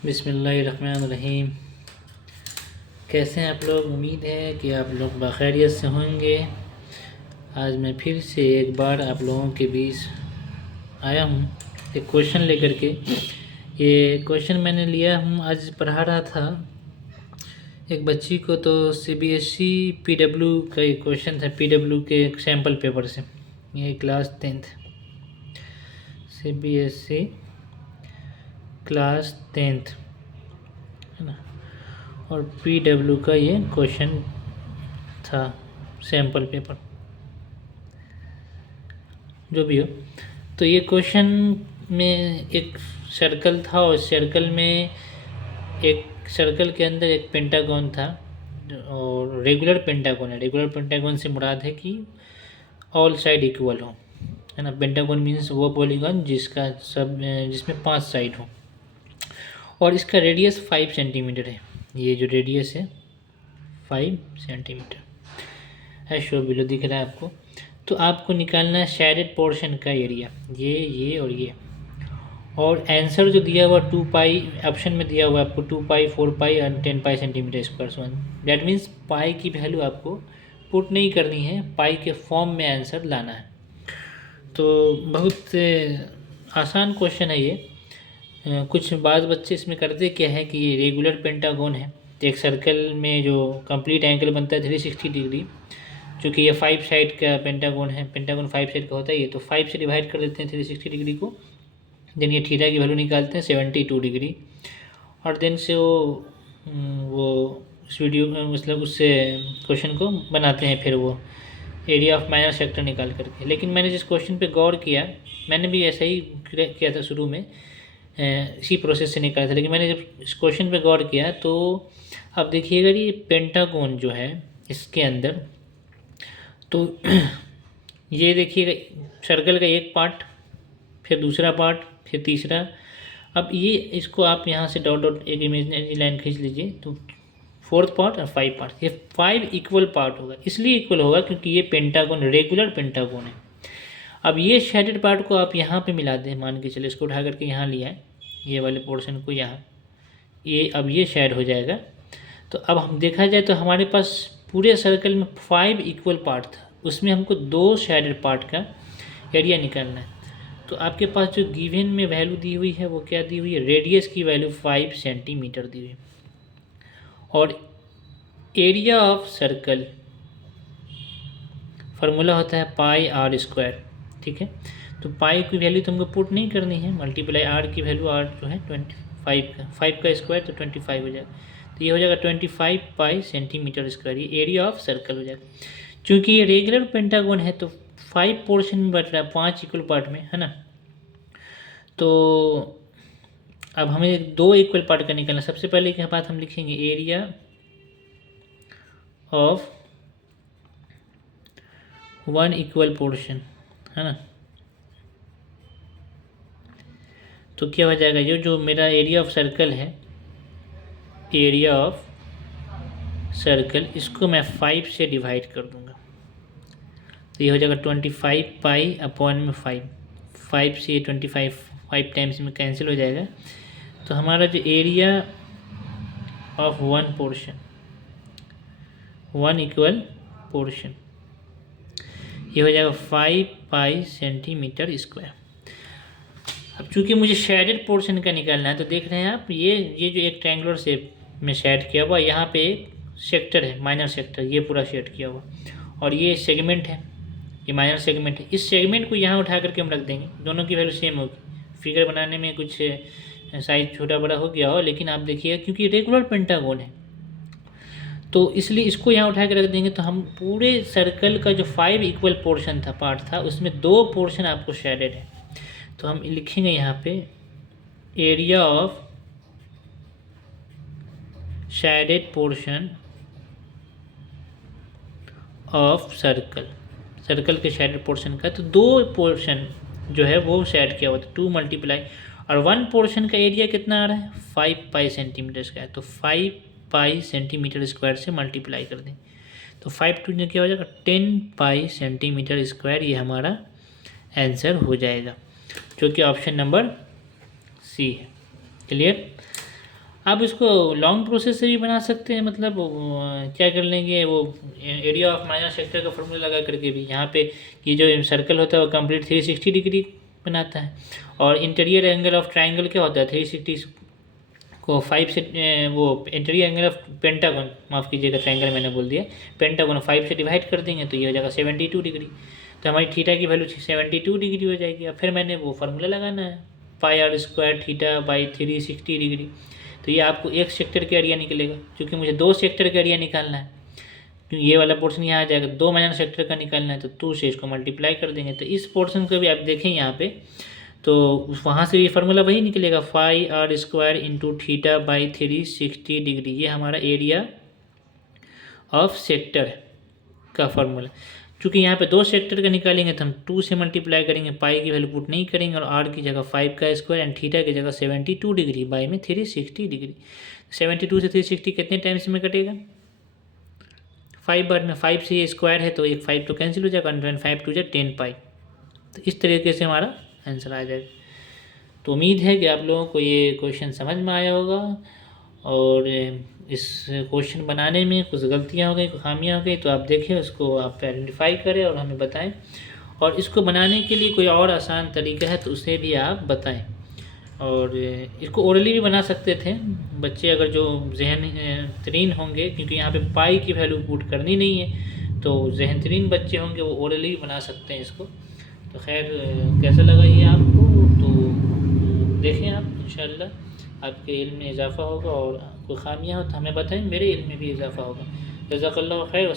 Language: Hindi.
बिस्मिल्लाहिर्रहमानिर्रहीम। कैसे हैं आप लोग? उम्मीद है कि आप लोग बखैरियत से होंगे। आज मैं फिर से एक बार आप लोगों के बीच आया हूँ एक क्वेश्चन लेकर के। ये क्वेश्चन मैंने लिया हूँ, आज पढ़ा रहा था एक बच्ची को, तो सीबीएसई पीडब्ल्यू का एक क्वेश्चन था, पीडब्ल्यू के एक सैम्पल पेपर से। ये class 10th CBSE class 10th है ना, और पीडब्ल्यू का ये क्वेश्चन था, सैम्पल पेपर जो भी हो। तो ये क्वेश्चन में एक सर्कल था और सर्कल के अंदर एक पेंटागन था, और रेगुलर पेंटागन है। रेगुलर पेंटागन से मुराद है कि ऑल साइड इक्वल हो, है ना। पेंटागन मीन्स वो पॉलीगन जिसमें 5 साइड हो, और इसका रेडियस 5 सेंटीमीटर है। ये जो रेडियस है 5 सेंटीमीटर है, शो बिलो दिख रहा है आपको। तो आपको निकालना है शेडेड पोर्शन का एरिया, ये और ये। और आंसर जो दिया हुआ 2 पाई, ऑप्शन में दिया हुआ आपको 2 पाई, 4 पाई और 10 पाई centimetre square one. That means पाई की वैल्यू आपको पुट नहीं करनी है, पाई के फॉर्म में आंसर लाना है। तो बहुत आसान क्वेश्चन है ये। कुछ बाद बच्चे इसमें करते क्या है कि ये रेगुलर पेंटागन है, तो एक सर्कल में जो कंप्लीट एंगल बनता है 360 डिग्री, चूँकि ये 5 साइड का पेंटागन है, पेंटागन 5 साइड का होता है ये, तो 5 से डिवाइड कर देते हैं 360 डिग्री को। देन ये थीटा की वैल्यू निकालते हैं 72 डिग्री, और देन से वो उस वीडियो मतलब उससे क्वेश्चन को बनाते हैं, फिर वो एरिया ऑफ माइनर सेक्टर निकाल करके। लेकिन मैंने जिस क्वेश्चन पे गौर किया, मैंने भी ऐसा ही किया था शुरू में, इसी प्रोसेस से निकाला था, लेकिन मैंने जब इस क्वेश्चन पे गौर किया तो अब देखिएगा ये पेंटागन जो है इसके अंदर, तो ये देखिएगा सर्कल का एक पार्ट, फिर दूसरा पार्ट, फिर तीसरा। अब ये इसको आप यहाँ से डॉट डॉट एक इमेजिनरी लाइन खींच लीजिए, तो 4th पार्ट और 5 पार्ट, ये 5 इक्वल पार्ट होगा। इसलिए इक्वल होगा क्योंकि ये पेंटागन रेगुलर पेंटागन है। अब ये शेडेड पार्ट को आप यहाँ पे मिला दें, मान के चले इसको उठा करके यहाँ लिया है, ये वाले पोर्शन को यहाँ, ये अब ये शेड हो जाएगा। तो अब हम देखा जाए तो हमारे पास पूरे सर्कल में 5 इक्वल पार्ट था, उसमें हमको 2 शेडेड पार्ट का एरिया निकालना है। तो आपके पास जो गिवन में वैल्यू दी हुई है वो क्या दी हुई है, रेडियस की वैल्यू 5 सेंटीमीटर दी हुई, और एरिया ऑफ सर्कल फार्मूला होता है पाई आर स्क्वायर, ठीक है। तो पाई की वैल्यू तुमको पुट नहीं करनी है, मल्टीप्लाई आर की वैल्यू, आर जो है 25 का, 5 का स्क्वायर तो 25 हो जाएगा, तो ये हो जाएगा 25 पाई सेंटीमीटर स्क्वायर, ये एरिया ऑफ सर्कल हो जाएगा। चूँकि ये रेगुलर पेंटागन है तो 5 पोर्शन में बट रहा है, 5 इक्वल पार्ट में, है ना। तो अब हमें 2 इक्वल पार्ट का निकालना। सबसे पहले के बाद हम लिखेंगे एरिया ऑफ 1 इक्वल पोर्शन, है ना। तो क्या हो जाएगा, ये जो मेरा एरिया ऑफ सर्कल है, एरिया ऑफ सर्कल, इसको मैं 5 से डिवाइड कर दूंगा, तो ये हो जाएगा 25 पाई अपॉन में 5। 5 से 25 5 टाइम्स में कैंसिल हो जाएगा, तो हमारा जो area of 1 portion, 1 equal portion, ये हो जाएगा 5 पाई सेंटीमीटर स्क्वायर। अब चूंकि मुझे शेडेड पोर्शन का निकालना है, तो देख रहे हैं आप, ये जो एक ट्रायंगुलर शेप में शेड किया हुआ, यहाँ पे एक सेक्टर है, माइनर सेक्टर, ये पूरा शेड किया हुआ, और ये सेगमेंट है, ये माइनर सेगमेंट है। इस सेगमेंट को यहाँ उठा करके हम रख देंगे, दोनों की वैल्यू सेम होगी। फिगर बनाने में कुछ साइज छोटा बड़ा हो गया हो, लेकिन आप देखिएगा क्योंकि रेगुलर पेंटागन है तो इसलिए इसको यहाँ उठा के रख देंगे। तो हम पूरे सर्कल का जो 5 इक्वल पोर्शन था, पार्ट था, उसमें 2 पोर्शन आपको शेडेड है। तो हम लिखेंगे यहाँ पे area of shaded portion of circle, circle के शेडेड पोर्शन का, तो 2 पोर्शन जो है वो शेड किया हुआ था, 2 मल्टीप्लाई, और 1 पोर्शन का एरिया कितना आ रहा है 5 पाई सेंटीमीटर स्क्वायर, तो 5 पाई सेंटीमीटर स्क्वायर से मल्टीप्लाई कर दें, तो 5 टू क्या हो जाएगा 10 पाई सेंटीमीटर स्क्वायर, ये हमारा आंसर हो जाएगा, जो कि ऑप्शन नंबर सी है। क्लियर। आप इसको लॉन्ग प्रोसेस से भी बना सकते हैं, मतलब क्या कर लेंगे, वो एरिया ऑफ माइनर सेक्टर का फॉर्मूला लगा करके भी। यहाँ पे ये जो सर्कल होता है वो कंप्लीट 360 डिग्री बनाता है, और इंटीरियर एंगल ऑफ ट्राइंगल क्या होता है 360 को 5 से वो इंटीरियर एंगल ऑफ पेंटागन, माफ़ कीजिएगा ट्राइंगल मैंने बोल दिया, पेंटागन 5 से डिवाइड कर देंगे तो ये हो जाएगा 72 डिग्री। तो हमारी थीटा की वैल्यू 72 डिग्री हो जाएगी। अब फिर मैंने वो फार्मूला लगाना है πr² थीटा बाई 360 डिग्री। तो ये आपको एक सेक्टर का एरिया निकलेगा, क्योंकि मुझे 2 सेक्टर का एरिया निकालना है, क्योंकि ये वाला पोर्शन यहाँ आ जाएगा, 2 माइनर सेक्टर का निकालना है तो 2 से इसको मल्टीप्लाई कर देंगे। तो इस पोर्शन को भी आप देखें यहाँ पे, तो वहाँ से ये फार्मूला वही निकलेगा πr² into theta by 360 degree. ये हमारा एरिया ऑफ सेक्टर का फार्मूला। क्योंकि यहाँ पे 2 सेक्टर का निकालेंगे तो हम 2 से मल्टीप्लाई करेंगे, पाई की वैल्यू पुट नहीं करेंगे, और आर की जगह 5 का स्क्वायर एंड थीटा की जगह 72 डिग्री बाई में 360 डिग्री। 72 से 360 कितने टाइम्स में कटेगा, 5 बार में। 5 से ये स्क्वायर है तो एक 5 तो कैंसिल हो जाएगा, 105 टू 10 पाई। तो इस तरीके से हमारा आंसर आ जाएगा। तो उम्मीद है कि आप लोगों को ये क्वेश्चन समझ में आया होगा, और इस क्वेश्चन बनाने में कुछ गलतियां हो गई, कुछ खामियां हो गई, तो आप देखें उसको, आप आइडेंटिफाई करें और हमें बताएं। और इसको बनाने के लिए कोई और आसान तरीका है तो उसे भी आप बताएं। और इसको ओरली भी बना सकते थे बच्चे, अगर जो जहन तरीन होंगे, क्योंकि यहाँ पे पाई की वैल्यू पुट करनी नहीं है, तो जहन तरीन बच्चे होंगे वो ओरली भी बना सकते हैं इसको। तो खैर कैसा लगा ये आपको, तो देखें आप, इंशाल्लाह आपके इल्म में इजाफ़ा होगा, और कोई खामियाँ हो तो हमें बताएं, मेरे इल्म में भी इजाफ़ा होगा। जज़ाकल्लाहु खैर।